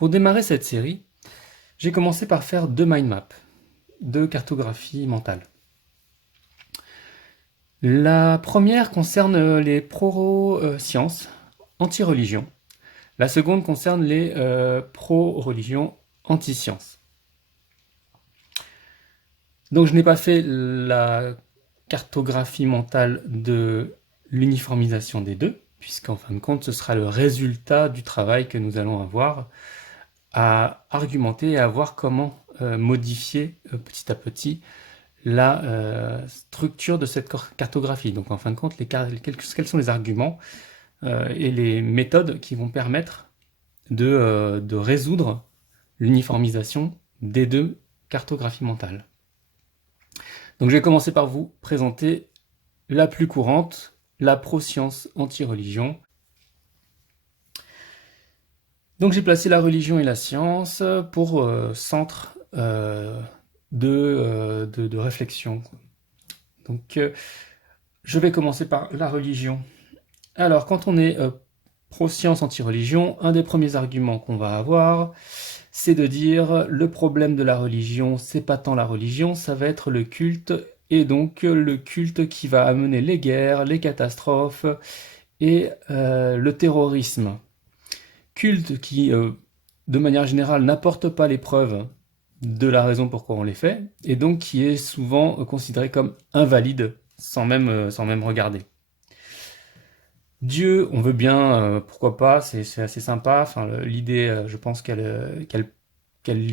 Pour démarrer cette série, j'ai commencé par faire 2 mind maps, 2 cartographies mentales. La première concerne les pro-sciences, anti-religion. La seconde concerne les pro-religion, anti-sciences. Donc je n'ai pas fait la cartographie mentale de l'uniformisation des deux, puisqu'en fin de compte, ce sera le résultat du travail que nous allons avoir à argumenter et à voir comment modifier petit à petit la structure de cette cartographie. Donc en fin de compte, quels sont les arguments et les méthodes qui vont permettre de résoudre l'uniformisation des deux cartographies mentales. Donc je vais commencer par vous présenter la plus courante, la pro-science anti-religion. Donc j'ai placé la religion et la science pour centre de réflexion. Donc je vais commencer par la religion. Alors quand on est pro-science anti-religion, un des premiers arguments qu'on va avoir, c'est de dire le problème de la religion, c'est pas tant la religion, ça va être le culte, et donc le culte qui va amener les guerres, les catastrophes et le terrorisme. Culte qui, de manière générale, n'apporte pas les preuves de la raison pourquoi on les fait, et donc qui est souvent considéré comme invalide, sans même regarder. Dieu, on veut bien, pourquoi pas, c'est assez sympa, enfin, l'idée, je pense qu'elle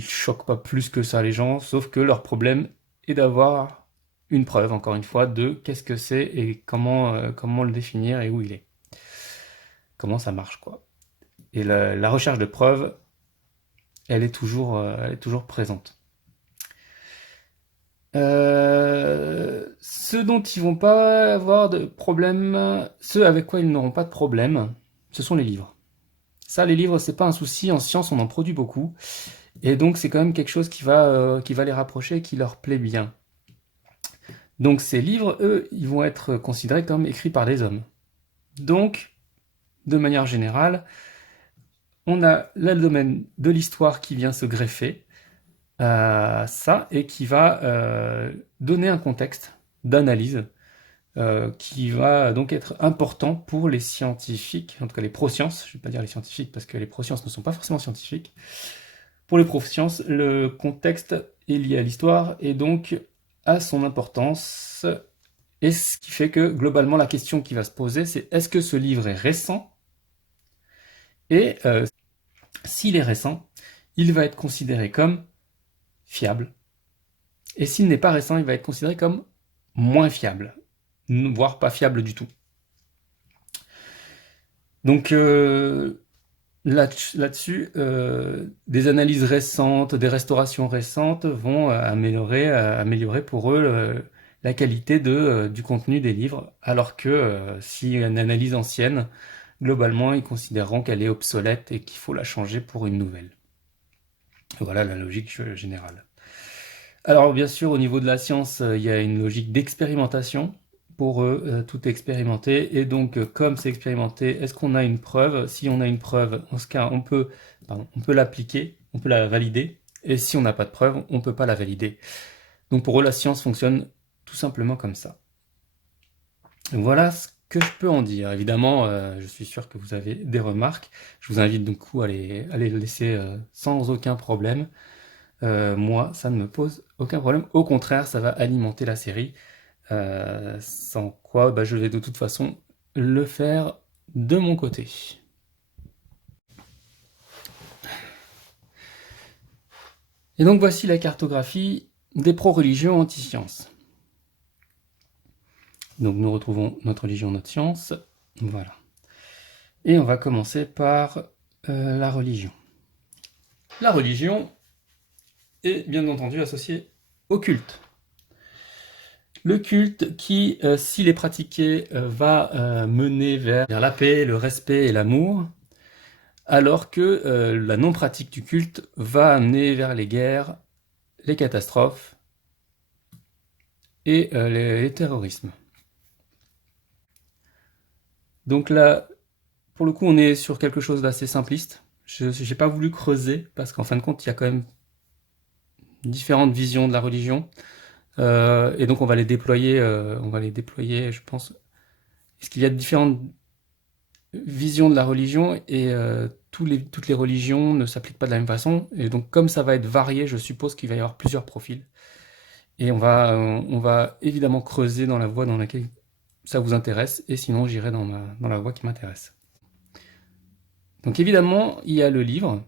choque pas plus que ça les gens, sauf que leur problème est d'avoir une preuve, encore une fois, de qu'est-ce que c'est et comment le définir et où il est. Comment ça marche, quoi. Et la recherche de preuves, elle est toujours présente. Ceux dont ils vont pas avoir de problème, ceux avec quoi ils n'auront pas de problème, ce sont les livres. Ça, les livres, c'est pas un souci. En science, on en produit beaucoup. Et donc, c'est quand même quelque chose qui va les rapprocher et qui leur plaît bien. Donc, ces livres, eux, ils vont être considérés comme écrits par des hommes. Donc, de manière générale, on a là le domaine de l'histoire qui vient se greffer à ça et qui va donner un contexte d'analyse qui va donc être important pour les scientifiques, en tout cas les pro-sciences, je ne vais pas dire les scientifiques parce que les pro-sciences ne sont pas forcément scientifiques. Pour les pro-sciences, le contexte est lié à l'histoire et donc à son importance. Et ce qui fait que globalement la question qui va se poser, c'est est-ce que ce livre est récent? Et s'il est récent, il va être considéré comme fiable. Et s'il n'est pas récent, il va être considéré comme moins fiable, voire pas fiable du tout. Donc là-dessus, des analyses récentes, des restaurations récentes vont améliorer pour eux la qualité du contenu des livres, alors que si une analyse ancienne, globalement, ils considéreront qu'elle est obsolète et qu'il faut la changer pour une nouvelle. Voilà la logique générale. Alors bien sûr, au niveau de la science, il y a une logique d'expérimentation. Pour eux, tout est expérimenté. Et donc, comme c'est expérimenté, est-ce qu'on a une preuve? Si on a une preuve, en ce cas, on peut l'appliquer, on peut la valider. Et si on n'a pas de preuve, on ne peut pas la valider. Donc pour eux, la science fonctionne tout simplement comme ça. Voilà ce que je peux en dire. Évidemment, je suis sûr que vous avez des remarques. Je vous invite donc à les laisser sans aucun problème. Moi, ça ne me pose aucun problème. Au contraire, ça va alimenter la série. Sans quoi, je vais de toute façon le faire de mon côté. Et donc voici la cartographie des pro-religions anti-sciences. Donc nous retrouvons notre religion, notre science. Voilà. Et on va commencer par la religion. La religion est bien entendu associée au culte. Le culte qui, s'il est pratiqué, va mener vers la paix, le respect et l'amour, alors que la non-pratique du culte va amener vers les guerres, les catastrophes et les terrorismes. Donc là, pour le coup, on est sur quelque chose d'assez simpliste. J'ai pas voulu creuser parce qu'en fin de compte, il y a quand même différentes visions de la religion. Et donc on va les déployer, je pense. Parce qu'il y a différentes visions de la religion et toutes les religions ne s'appliquent pas de la même façon. Et donc comme ça va être varié, je suppose qu'il va y avoir plusieurs profils. Et on va évidemment creuser dans la voie dans laquelle ça vous intéresse, et sinon j'irai dans la voie qui m'intéresse. Donc évidemment, il y a le livre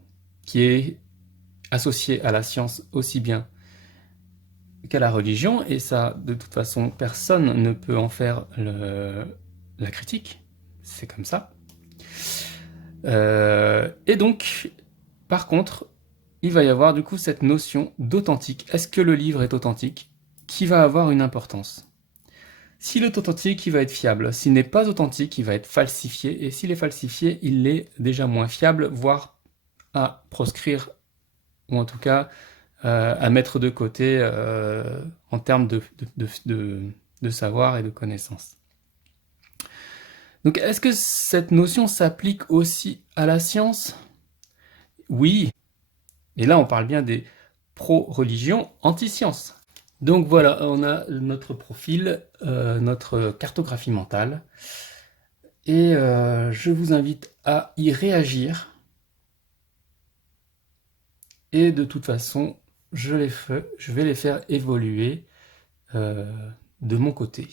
qui est associé à la science aussi bien qu'à la religion, et ça, de toute façon, personne ne peut en faire la critique. C'est comme ça. Et donc, par contre, il va y avoir du coup cette notion d'authentique. Est-ce que le livre est authentique? Qui va avoir une importance. S'il est authentique, il va être fiable. S'il n'est pas authentique, il va être falsifié. Et s'il est falsifié, il est déjà moins fiable, voire à proscrire, ou en tout cas à mettre de côté en termes de savoir et de connaissances. Donc est-ce que cette notion s'applique aussi à la science? Oui. Et là, on parle bien des pro-religions anti-science. Donc voilà, on a notre profil, notre cartographie mentale. Et je vous invite à y réagir. Et de toute façon, je vais les faire évoluer de mon côté.